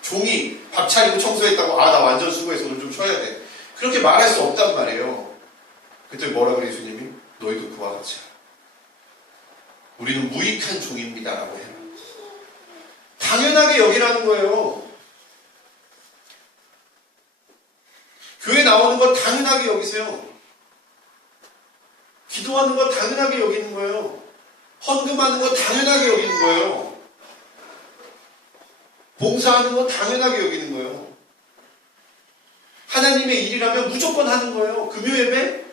종이 밥 차리고 청소했다고 나 완전 수고해서 오늘 좀 쉬어야 돼. 그렇게 말할 수 없단 말이에요. 그때 뭐라 그래 예수님이? 너희도 그와 같이 하라. 우리는 무익한 종입니다 라고 해요. 당연하게 여기라는 거예요. 교회 나오는 거 당연하게 여기세요. 기도하는 거 당연하게 여기는 거예요. 헌금하는 거 당연하게 여기는 거예요. 봉사하는 거 당연하게 여기는 거예요. 하나님의 일이라면 무조건 하는 거예요. 금요 예배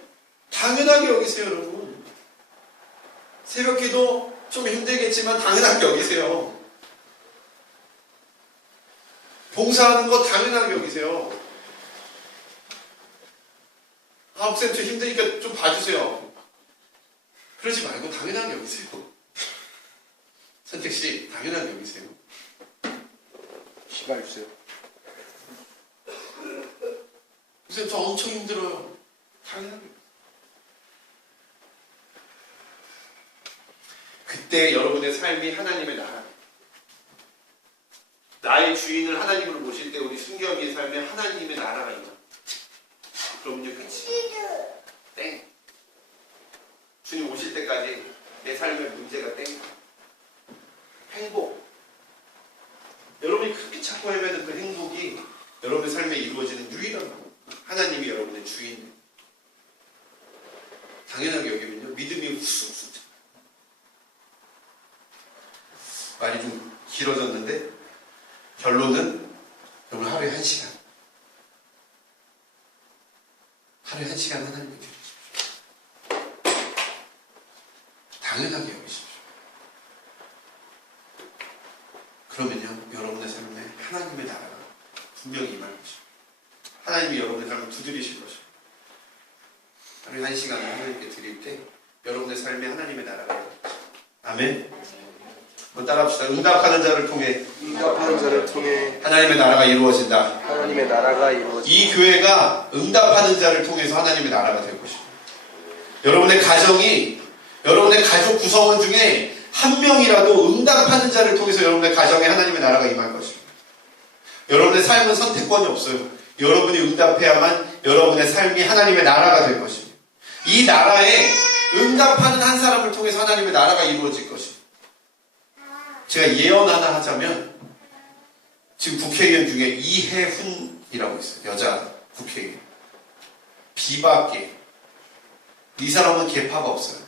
당연하게 여기세요, 여러분. 새벽기도 좀 힘들겠지만 당연하게 여기세요. 봉사하는 거 당연하게 여기세요. 아, 목사님 저 힘드니까 좀 봐주세요. 그러지 말고 당연하게 여기세요. 선택씨 당연하게 여기세요. 시발 주세요. 목사님 저 엄청 힘들어요. 당연하게. 그때 여러분의 삶이 하나님의 나라. 나의 주인을 하나님으로 모실 때 우리 순경이의 삶에 하나님의 나라가 있나? 그럼요, 끝이. 땡. 주님 오실 때까지 내 삶의 문제가 땡. 행복. 여러분이 그렇게 찾고 헤매는 그 행복이 여러분의 삶에 이루어지는 유일한 방법. 하나님이 여러분의 주인. 당연하게 여기면요, 믿음이 후쑥후쑥. 말이 좀 길어졌는데 결론은 여러분 하루에 1시간. 하루에 1시간 하나님께 드리십시오. 당연하게 여기십시오. 그러면요, 여러분의 삶에 하나님의 나라가 분명히 임할 것입니다. 하나님이 여러분의 삶을 두드리실 것입니다. 하루에 1시간을 하나님께 드릴 때 여러분의 삶에 하나님의 나라가 임할 것입니다. 아멘. 한번 따라합시다. 응답하는 자를 통해 응답하는 자를 통해 하나님의 나라가 이루어진다. 하나님의 나라가 이루어진다. 이 교회가 응답하는 자를 통해서 하나님의 나라가 될 것입니다. 여러분의 가정이, 여러분의 가족 구성원 중에 한 명이라도 응답하는 자를 통해서 여러분의 가정에 하나님의 나라가 임할 것입니다. 여러분의 삶은 선택권이 없어요. 여러분이 응답해야만 여러분의 삶이 하나님의 나라가 될 것입니다. 이 나라에 응답하는 한 사람을 통해서 하나님의 나라가 이루어질 것입니다. 제가 예언 하나 하자면, 지금 국회의원 중에 이혜훈이라고 있어요. 여자 국회의원. 비박계. 이 사람은 계파가 없어요.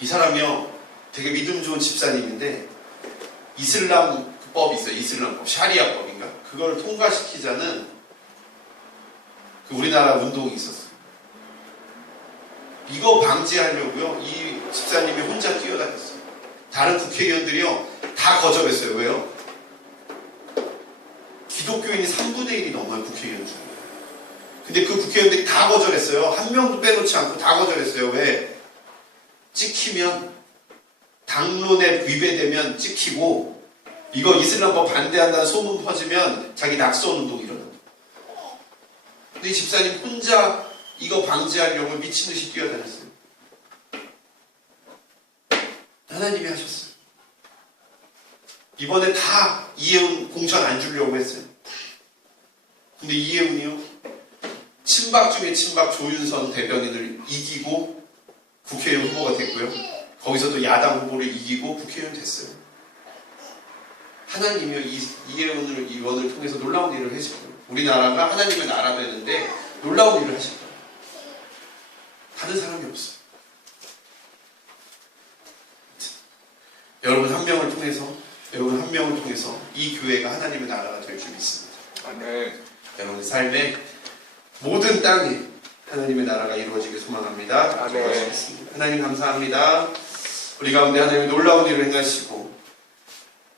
이 사람이요, 되게 믿음 좋은 집사님인데 이슬람 법이 있어요. 이슬람법, 샤리아법인가? 그걸 통과시키자는 그 우리나라 운동이 있었어요. 이거 방지하려고요, 이 집사님이 혼자 뛰어다녔어요. 다른 국회의원들이요 다 거절했어요. 왜요? 기독교인이 3분의 1이 넘어요, 국회의원 중에. 근데 그 국회의원들이 다 거절했어요. 한 명도 빼놓지 않고 다 거절했어요. 왜? 찍히면, 당론에 위배되면 찍히고, 이거 이슬람법 반대한다는 소문 퍼지면 자기 낙선 운동이 일어납니다. 근데 이 집사님 혼자 이거 방지하려고 미친듯이 뛰어다녔어요. 하나님이 하셨어요. 이번에 다 이혜훈 공천 안 주려고 했어요. 근데 이혜훈이요, 친박 중에 친박 조윤선 대변인을 이기고 국회의원 후보가 됐고요. 거기서도 야당 후보를 이기고 국회의원 됐어요. 하나님이요, 이혜훈을 의원을 통해서 놀라운 일을 하실 거예요. 우리나라가 하나님의 나라 되는데 놀라운 일을 하실 거예요. 다른 사람이 없어요. 여러분 한 명을 통해서 이 교회가 하나님의 나라가 될 줄 믿습니다. 아멘. 여러분의 삶에 모든 땅에 하나님의 나라가 이루어지길 소망합니다. 아멘. 하나님 감사합니다. 우리 가운데 하나님의 놀라운 일을 행하시고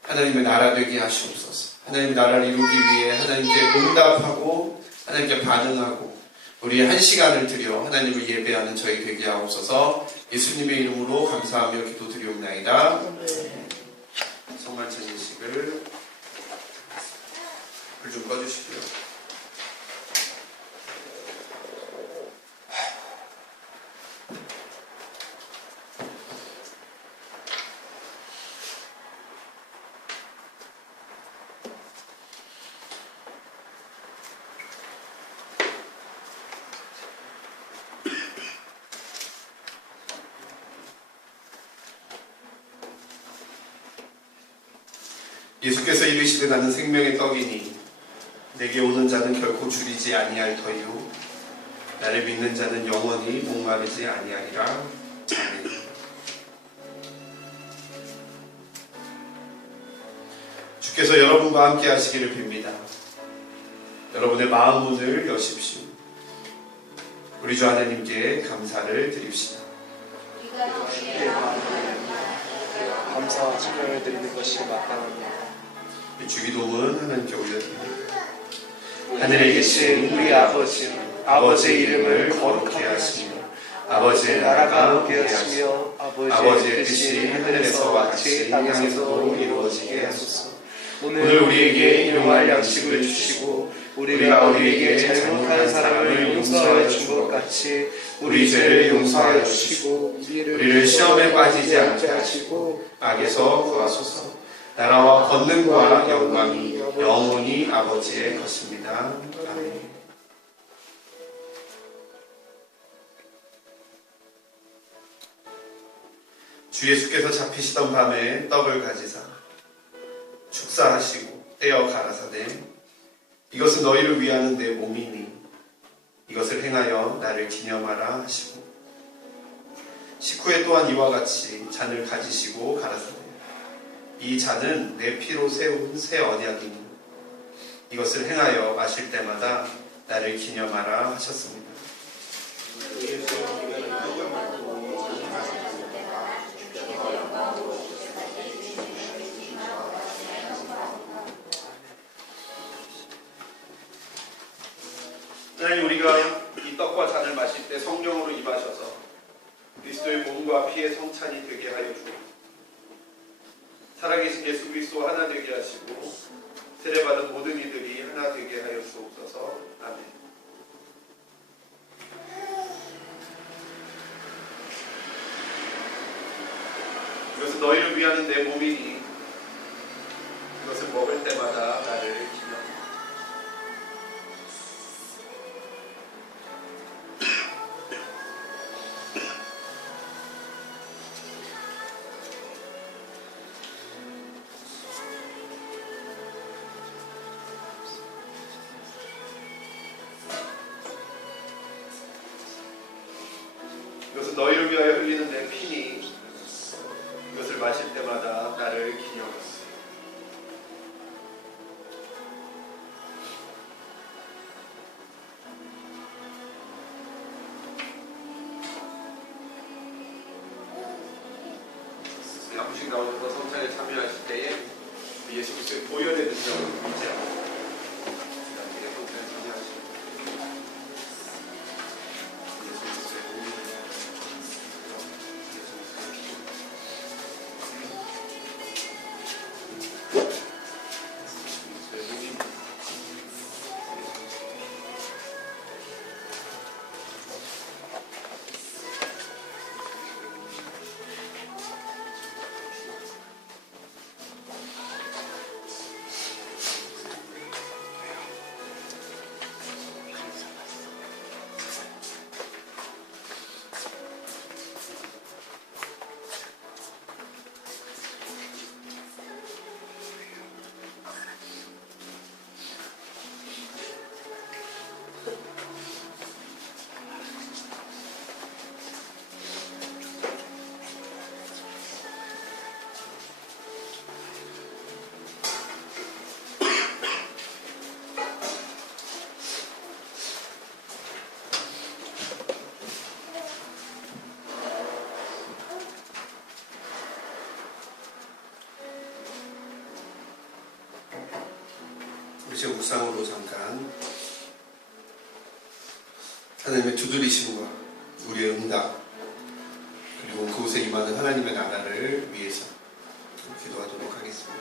하나님의 나라 되게 하시옵소서. 하나님의 나라를 이루기 위해 하나님께 응답하고 하나님께 반응하고 우리 한 시간을 들여 하나님을 예배하는 저희 되게 하옵소서. 예수님의 이름으로 감사하며 기도드리옵나이다. 성만 찬양식을 불 좀 꺼주시고요. 예수께서 이르시되 나는 생명의 떡이니 내게 오는 자는 결코 줄이지 아니할 터이요 나를 믿는 자는 영원히 목마르지 아니하리라. 아멘. 주께서 여러분과 함께 하시기를 빕니다. 여러분의 마음 문을 여십시오. 우리 주 하나님께 감사를 드립시다. 감사 찬양을 드리는 것이 마땅합니다. 이 주기도문 하나님께 올려드립니다. 하늘에 계신 우리 아버지의 이름을 거룩케 하시며 아버지의 나라가 오게 하시며 아버지의 뜻이 하늘에서와 같이 땅에서도 이루어지게 하소서. 오늘 우리에게 일용할 양식을 주시고 우리가 우리에게 잘못한 사람을 용서하여 준 것 같이 우리 죄를 용서하여 주시고 우리를 시험에 빠지지 않게 하시고 악에서 구하소서. 나라와 권능과 영광이 영원히 아버지의 것입니다. 아멘. 주 예수께서 잡히시던 밤에 떡을 가지사 축사하시고 떼어 가라사대 이것은 너희를 위하는 내 몸이니 이것을 행하여 나를 기념하라 하시고 식후에 또한 이와 같이 잔을 가지시고 가라사대 이 잔은 내 피로 세운 새 언약이니 이것을 행하여 마실 때마다 나를 기념하라 하셨습니다. 하나님, 우리가 이 떡과 잔을 마실 때 성령으로 임하셔서 그리스도의 몸과 피의 성찬이 되게 하여 주옵소서. 살아계신 예수 그리스도 하나 되게 하시고 세례받은 모든 이들이 하나 되게 하여 주옵소서. 아멘. 이것은 너희를 위하는 내 몸이니 이것을 먹을 때마다 나를 기념하라. 이것은 너희를 위하여 흘리는 내 피니 이것을 마실 때마다 나를 기념하라. 한 분씩 나오셔서 성찬에 참여하실 때에 예수 그리스도의 보혈의 능력을 의지하고 성찬에 참여하시고 예수 그리스도의 몸을 이제 묵상으로 잠깐 하나님의 두드리심과 우리의 응답 그리고 그곳에 임하는 하나님의 나라를 위해서 기도하도록 하겠습니다.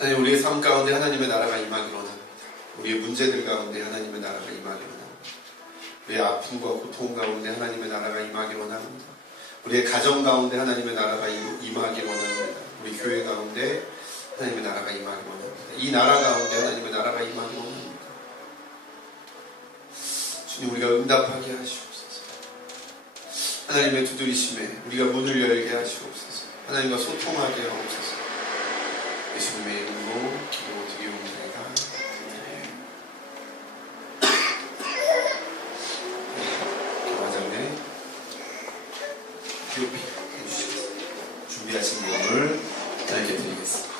하나님, 우리의 삶 가운데 하나님의 나라가 임하기를 원합니다. 우리의 문제들 가운데 하나님의 나라가 임하기를 원합니다. 우리의 아픔과 고통 가운데 하나님의 나라가 임하기를 원합니다. 우리의 가정 가운데 하나님의 나라가 임하기를 원합니다. 우리 교회 가운데 하나님의 나라가 임하기를 원합니다. 이 나라 가운데 하나님의 나라가 임하기를 원합니다. 주님, 우리가 응답하게 하시옵소서. 하나님의 두드리심에 우리가 문을 열게 하시옵소서. 하나님과 소통하게 하옵소서. 예수님의 이름으로 기도드리옵나이다. 기도하 전에 기도피 해주시겠습니다. 준비하신 몸을 하나님께 드리겠습니다.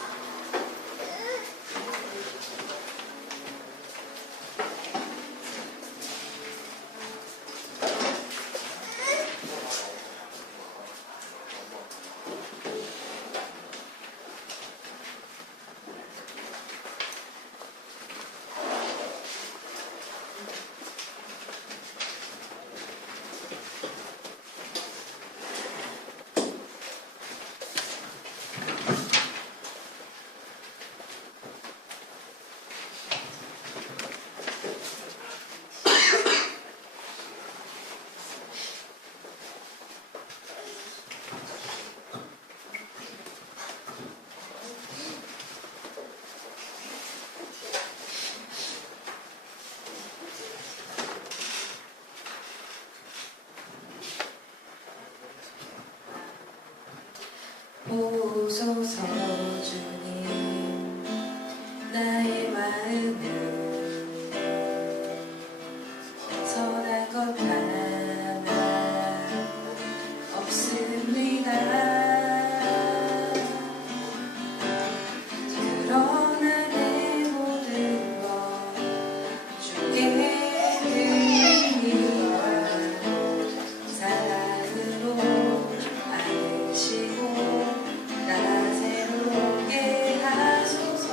보소서 주님 나의 마음은 선한 것 하나 없습니다. 그러나 내 모든 것 주께 드리니와 사랑으로 안으시고 나 새롭게 하소서.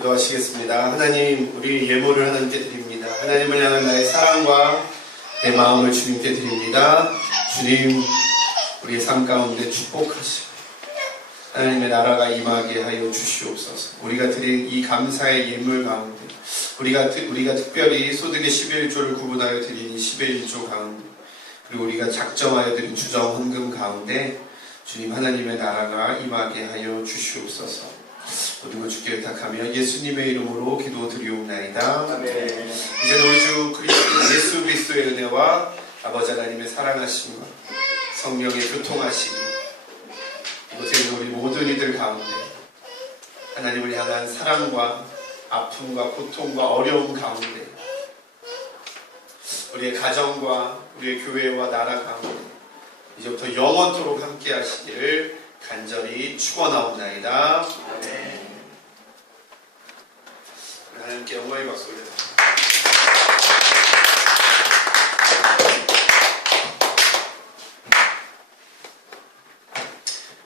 기도하시겠습니다. 하나님, 우리 예물을 하나님께 드립니다. 하나님을 향한 나의 사랑과 내 마음을 주님께 드립니다. 주님, 우리의 삶 가운데 축복하시고 하나님의 나라가 임하게 하여 주시옵소서. 우리가 드린 이 감사의 예물 가운데 우리가 특별히 소득의 11조를 구분하여 드린 11조 가운데 그리고 우리가 작정하여 드린 주정 헌금 가운데 주님 하나님의 나라가 임하게 하여 주시옵소서. 모든 것 주께 의탁하며 예수님의 이름으로 기도드리옵나이다. 아멘. 이제 우리 주 그리스도 예수 그리스도의 은혜와 아버지 하나님의 사랑하심과 성령의 교통하심이 이곳에 있는 우리 모든 이들 가운데 하나님을 향한 사랑과 아픔과 고통과 어려움 가운데 우리의 가정과 우리의 교회와 나라 가운데 이제부터 영원토록 함께 하시기를 간절히 축원하옵나이다. 하나님께 영광의 박수 올려드립니다.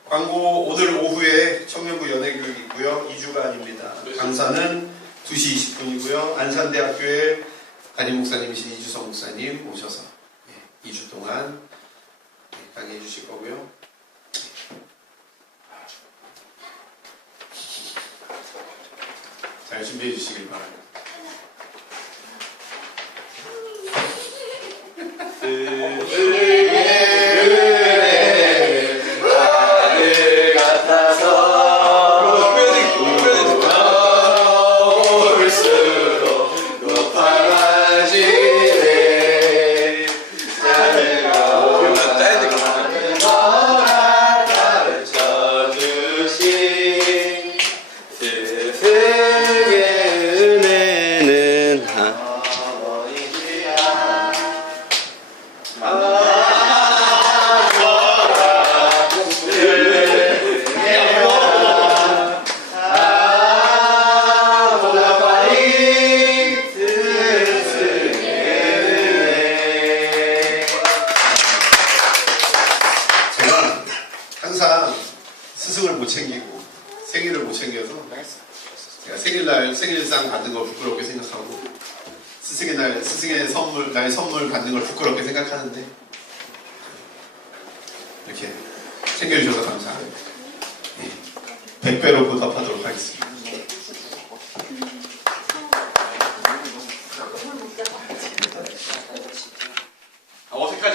광고 오늘 오후에 청년부 연예교육이 있고요. 2주간입니다. 강사는 2시 20분이고요. 안산대학교의 담임 목사님이신 이주성 목사님 오셔서 2주 동안 강의해 주실 거고요. 잘 준비해 주시길 바랍니다. 항상 스승을 못 챙기고 생일을 못 챙겨서 제가 생일상 받는 걸 부끄럽게 생각하고 스승의 나의 선물 받는 걸 부끄럽게 생각하는데 이렇게 챙겨주셔서 감사합니다. 100배로 보답하도록 하겠습니다.